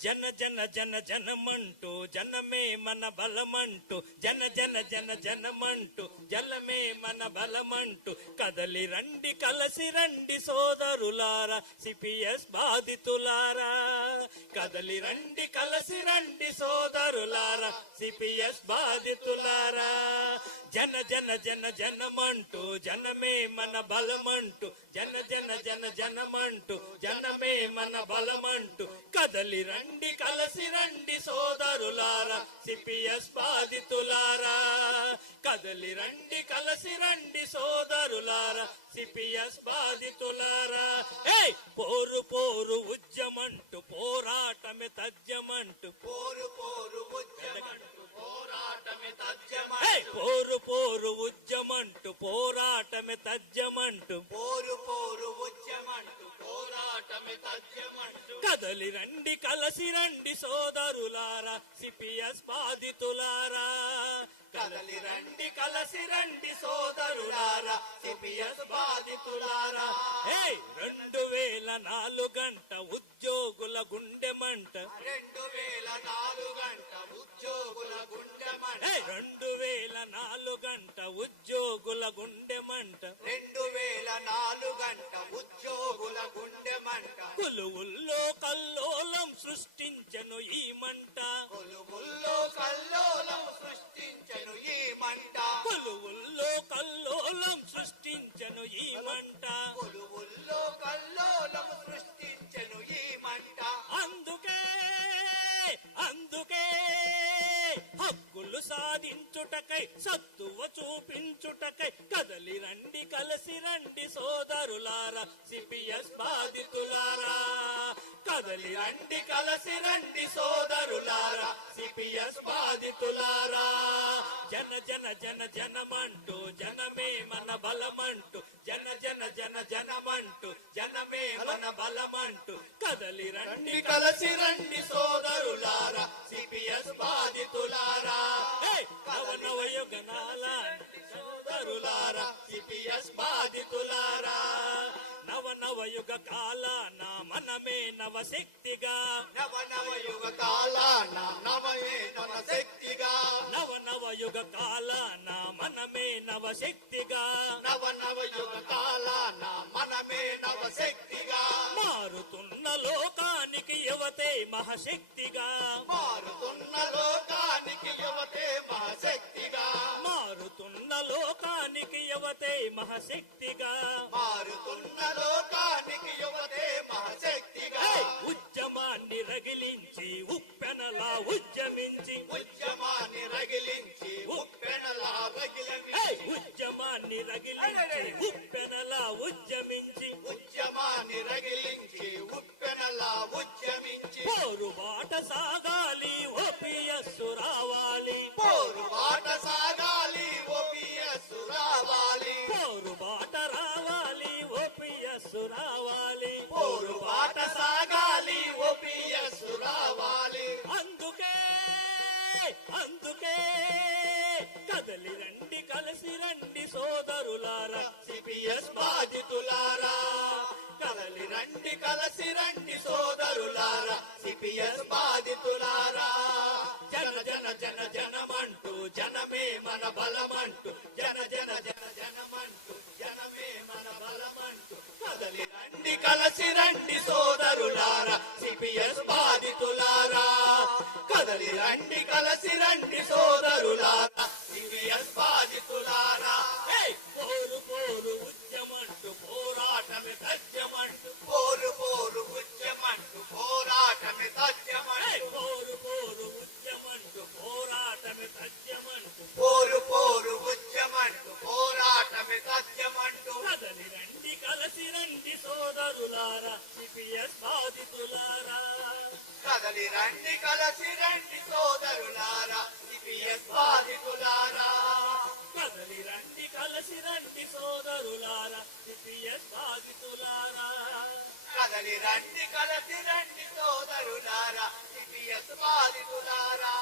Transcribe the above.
జన జన జన జనమంటూ జనమే మన బలమంటూ జన జన జన జనమంటూ జలమే మన బలమంటూ కదలి రండి కలసి రండి సోదరులారా సిపిఎస్ బాధితులారా. కదలి రండి కలసి రండి సోదరులారా సిపిఎస్ బాధితులారా. జన జన జన జనమంటూ జనమే మన బలమంటూ జన జన జన జనమంటూ జనమే మన బలమంటూ కదలి రండి కలసి రండి సోదరులారా సిపిఎస్ బాధితులారా. కదలి రండి కలసి రండి సోదరులారా సిపిఎస్ బాధితులారా. ఏ పోరు పోరు ఉద్యమంటూ పోరాటమే తథ్యమంటూ పోరు పోరు ఉద్యమంటూ. పోరు పోరు ఉద్యమంటూ పోరాటమే తథ్యమంటూ. పోరు పోరు ఉద్యమంటూ పోరాటమే తథ్యమంటూ. కదలి రండి కలసి రండి సోదరులారా సిపిఎస్ బాధితులారా. కదలి రండి కలసి రండి సోదరులారా సిపిఎస్ బాధితులారా. రెండు వేల నాలుగు గంట ఉద్యోగుల గుండె మంట. రెండు వేల నాలుగు గంట ఉద్యోగుల గుండె మంట. రెండు వేల నాలుగు గంట ఉద్యోగుల గుండె మంట. రెండు వేల నాలుగు గంట ఉద్యోగుల గుండె మంట. కొలువుల్లో కల్లోలం సృష్టించను హక్కులు సాధించుటకై సత్తువ చూపించుటకై కదలి రండి కలసి రండి సోదరులారా సిపిఎస్ బాధితులారా. కదలి రండి కలసి రండి సోదరులారా సిపిఎస్ బాధితులారా. జన జన జన జనమంటూ జనమే మన బలమంటూ జన జన జన జనమంటూ జనమే మన బలమంటూ కదలి రండి కలసి రండి సోదరులారా. బాధితులారా. నవ నవయుగ కాలాన మనమే నవశక్తిగా నవ నవ యుగ కాలాన నవమే నవ శక్తిగా. నవ నవయుగ కాలాన మనమే నవశక్తిగా నవ నవ యుగ కాలాన మనమే నవ శక్తిగా. మారుతున్న లోకానికి యువతే మహాశక్తిగా. మారుతున్న లోకానికి యువతే మహాశక్తిగా. మారుతున్న లోకానికి యువతే మహాశక్తిగా. మారుతున్న లోకానికి యువతే మహాశక్తిగా! ఉద్యమాన్ని రగిలించి ఉప్పెనలా ఉద్యమించి. ఉద్యమాన్ని రగిలించి ఉప్పెనలా రగిలించి! ఉద్యమాన్ని రగిలించి ఉప్పెనలా ఉద్యమించి. కలిసి రండి సోదరులారా సిపిఎస్ బాధితులారా. కలలి రండి కలసి రండి సోదరులారా సిపిఎస్ బాధితులారా. జన జన జన జనమంటూ జనమే మన బలమంటూ జన జన జన జనమంటూ జనమే మన బలమంటూ కదలి రండి కలసి సత్యమంటూ కదలి రండి కలసి రండి సోదరులారా సిపిఎస్ బాధితులారా. కదలి రండి కలసి రండి సోదరులారా సిపిఎస్ బాధితులారా. కదలి రండి కలసి రండి సోదరులారా సిపిఎస్ బాధితులారా. కదలి రండి కలసి రండి సోదరులారా సిపిఎస్ బాధితులారా.